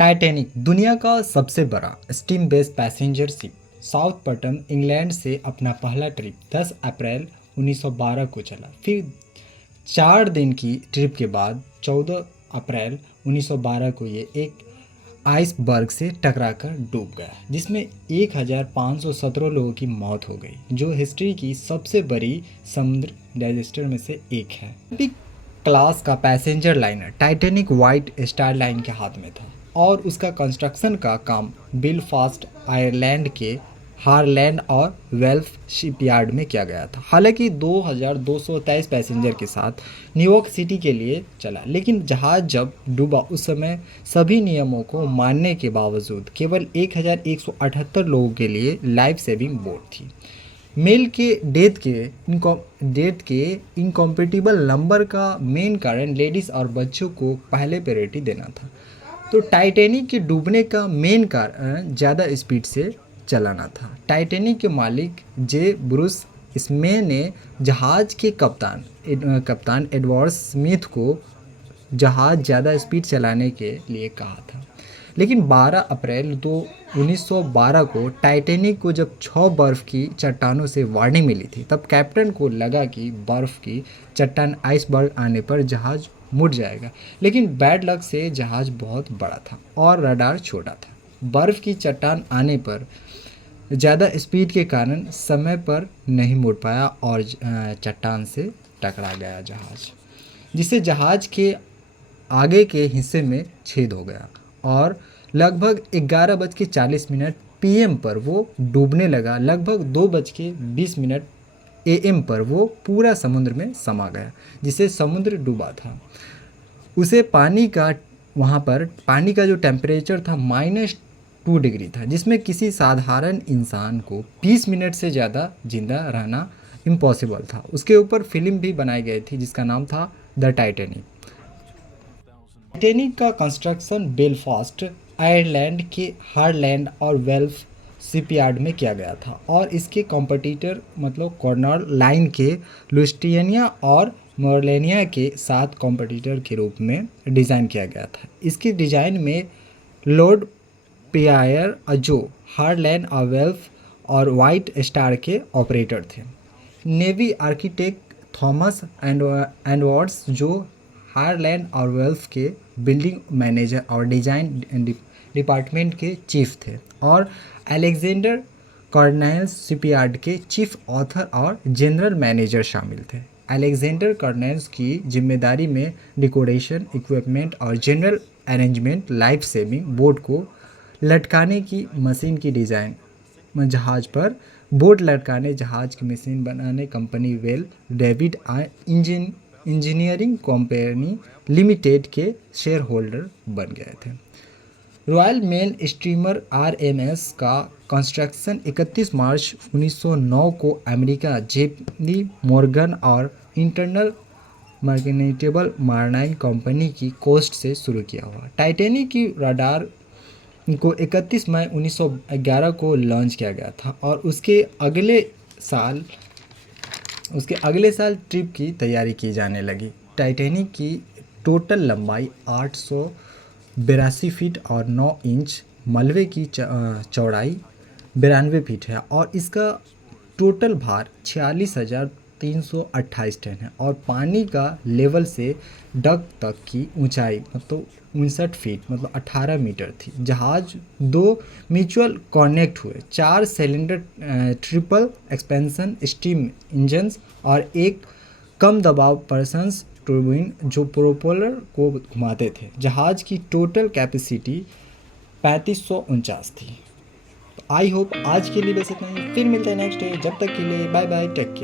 Titanic दुनिया का सबसे बड़ा steam based passenger ship Southampton England से अपना पहला ट्रिप 10 अप्रैल 1912 को चला। फिर 4 दिन की ट्रिप के बाद 14 अप्रैल 1912 को ये एक आइसबर्ग से टकराकर डूब गया, जिसमें 1517 लोगों की मौत हो गई, जो हिस्ट्री की सबसे बड़ी समुद्र डिजास्टर में से एक है। ओलंपिक क्लास का passenger liner Titanic white star line के हाथ में था और उसका कंस्ट्रक्शन का काम बिलफास्ट आयरलैंड के हारलैंड और वेल्फ शिपयार्ड में किया गया था। हालांकि 2223 पैसेंजर के साथ न्यूयॉर्क सिटी के लिए चला, लेकिन जहाज़ जब डूबा उस समय सभी नियमों को मानने के बावजूद केवल 1178 लोगों के लिए लाइफ सेविंग बोट थी। मेल के डेथ के इनकम्पेटिबल नंबर का मेन कारण लेडीज़ और बच्चों को पहले प्रायोरिटी देना था। तो टाइटैनिक के डूबने का मेन कारण ज़्यादा स्पीड से चलाना था। टाइटैनिक के मालिक जे ब्रूस स्मे ने जहाज़ के कप्तान एडवर्ड स्मिथ को जहाज़ ज़्यादा स्पीड चलाने के लिए कहा था। लेकिन 12 अप्रैल 1912 को टाइटैनिक को जब 6 बर्फ़ की चट्टानों से वार्निंग मिली थी, तब कैप्टन को लगा कि बर्फ़ की चट्टान आइसबर्ग आने पर जहाज़ मुड़ जाएगा। लेकिन बैड लक से जहाज़ बहुत बड़ा था और रडार छोटा था। बर्फ़ की चट्टान आने पर ज़्यादा स्पीड के कारण समय पर नहीं मुड़ पाया और चट्टान से टकरा गया जहाज़, जिससे जहाज़ के आगे के हिस्से में छेद हो गया और लगभग 11:40 पीएम पर वो डूबने लगा। लगभग 2:20 एएम पर वो पूरा समुद्र में समा गया, जिससे समुद्र डूबा था। उसे वहाँ पर पानी का जो टेम्परेचर था -2 डिग्री था, जिसमें किसी साधारण इंसान को 20 मिनट से ज़्यादा जिंदा रहना इम्पॉसिबल था। उसके ऊपर फिल्म भी बनाई गई थी जिसका नाम था द टाइटैनिक। टाइटैनिक का कंस्ट्रक्शन बेलफास्ट आयरलैंड के हारलैंड और वेल्फ शिपयार्ड में किया गया था और इसके कॉम्पिटिटर मतलब कॉर्नर लाइन के लुस्टियनिया और मोरलेनिया के साथ कॉम्पिटिटर के रूप में डिज़ाइन किया गया था। इसकी डिज़ाइन में लॉर्ड पियायर जो हारलैंड और वेल्फ और वाइट स्टार के ऑपरेटर थे। नेवी आर्किटेक्ट थॉमस एडवर्ड्स जो हारलैंड और वेल्फ के बिल्डिंग मैनेजर और डिज़ाइन डिपार्टमेंट के चीफ थे, और अलेक्जेंडर कॉर्नेल्स शिपयार्ड के चीफ ऑथर और जनरल मैनेजर शामिल थे। अलेक्जेंडर कॉर्नेल्स की जिम्मेदारी में डेकोरेशन, इक्विपमेंट और general arrangement, life saving boat को लटकाने की मशीन की डिज़ाइन, जहाज़ पर बोट लटकाने जहाज़ की मशीन बनाने company well David engineering company limited के शेयर होल्डर बन गए थे। रॉयल मेल स्टीमर आरएमएस का कंस्ट्रक्शन 31 मार्च 1909 को अमेरिका जेपी मॉर्गन और इंटरनल मैग्नेटेबल माराइन कंपनी की कोस्ट से शुरू किया हुआ। टाइटैनिक की रडार को 31 मई 1911 को लॉन्च किया गया था और उसके अगले साल ट्रिप की तैयारी की जाने लगी। टाइटैनिक की टोटल लंबाई 882 फीट और 9 इंच, मलबे की चौड़ाई 92 फीट है और इसका टोटल भार 46,328 टन है और पानी का लेवल से डक तक की ऊंचाई मतलब 59 फीट मतलब 18 मीटर थी। जहाज़ 2 म्यूचुअल कनेक्ट हुए 4 cylinder triple expansion steam engines और एक कम दबाव पर्सन्स टर्बाइन जो प्रोपेलर को घुमाते थे। जहाज़ की टोटल कैपेसिटी 3549 थी। आई होप आज के लिए बस इतना ही, फिर मिलते हैं नेक्स्ट डे। जब तक के लिए बाय बाय, टेक केयर।